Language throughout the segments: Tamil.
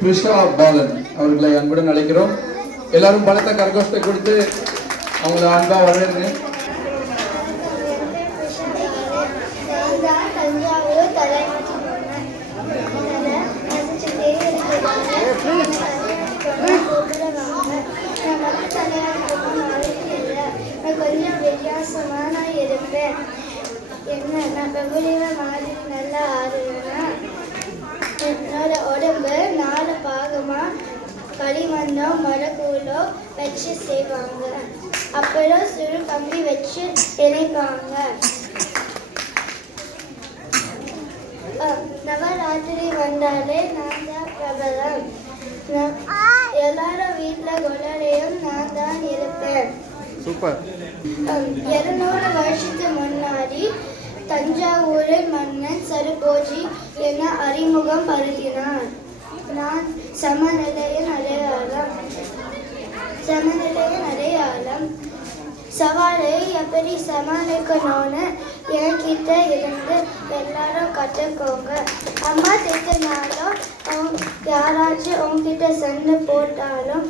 த்ரிஷா பாலன் அவர்களை அன்புடன் அழைக்கிறோம். எல்லாரும் பலத்த கரகோஷத்தை கொடுத்து அவங்கள அன்பா வரவேற்க. தஞ்சாவூர் கொஞ்சம் வித்தியாசமா நான் இருப்பேன். என்ன நான் பெங்குலிவ மாதிரி நல்லா ஆடுவேன்னா என்னோட உடம்பு 4 பாகமா களிமண்ணோ மரக்கூலோ வச்சு செய்வாங்க. அப்புறம் சிறு கம்பி வச்சு இணைப்பாங்க. நவராத்திரி வந்தாலே நான் தான் பிரபலம். எல்லாரும் வீட்டில் கொள்ளலையும் நான் தான் இருப்பேன். சூப்பர். 200 வருஷத்துக்கு முன்னாடி தஞ்சாவூரில் மன்னன் சரபோஜி என அறிமுகம் படுத்தினார். நான் சமநிலையின் அடையாளம். சவாலை எப்படி சமாளிக்கணும்னு என்கிட்ட இருந்து எல்லாரும் கற்றுக்கோங்க. அம்மா திட்டினாலும் யாராச்சும் உங்ககிட்ட சண்டை போட்டாலும்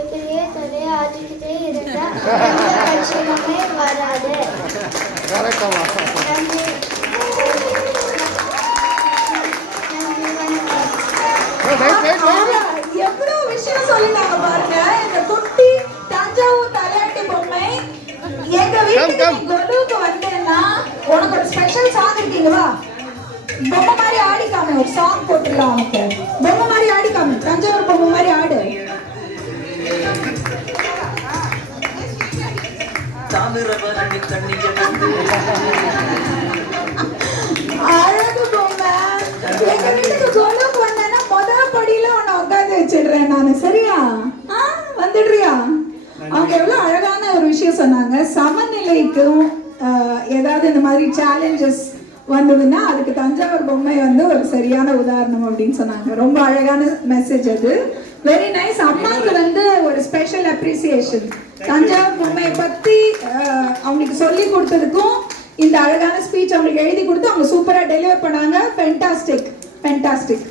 இப்படியே தலையை ஆட்டிக்கிட்டே இருந்தா எந்த பிரச்சனையுமே வராது. எவ்வளவு விஷயம் சொல்லிட்டாங்க பாருங்க. இந்த குட்டி தஞ்சாவூர் தலையாட்டி பொம்மை எங்க வீட்டுக்கு கொலுவுக்கு வந்தேன்னா உனக்கு ஒரு ஸ்பெஷல் சாங் இருக்கீங்க. வா பொம்மை மாதிரி ஆடிக்காம ஒரு சாங் போட்டுடலாம். உனக்கு பொம்மை மாதிரி ஆடிக்காம தஞ்சாவூர் பொம்மை மாதிரி ஆடு. அழகு பொம்மை. எங்க வீட்டுக்கு கொலுவுக்கு வந்தேன்னா முதல் படியில உன்னை உட்காந்து வச்சிடுறேன் நானு. சரியா? வந்துடுறியா? அவங்க எவ்வளவு அழகான ஒரு விஷயம் சொன்னாங்க. சமநிலைக்கும் ஏதாவது இந்த மாதிரி சேலஞ்சஸ் வந்ததுன்னா அதுக்கு தஞ்சாவூர் பொம்மை வந்து ஒரு சரியான உதாரணம் அப்படின்னு சொன்னாங்க. ரொம்ப அழகான மெசேஜ் அது. Very nice. அம்மாவுக்கு வந்து ஒரு ஸ்பெஷல் அப்ரிசியேஷன். தஞ்சாவூர் பொம்மையை பத்தி அவங்களுக்கு சொல்லி கொடுத்ததுக்கும் இந்த அழகான ஸ்பீச் அவங்களுக்கு எழுதி கொடுத்து அவங்க சூப்பரா டெலிவர் பண்ணாங்க. ஃபென்டாஸ்டிக்.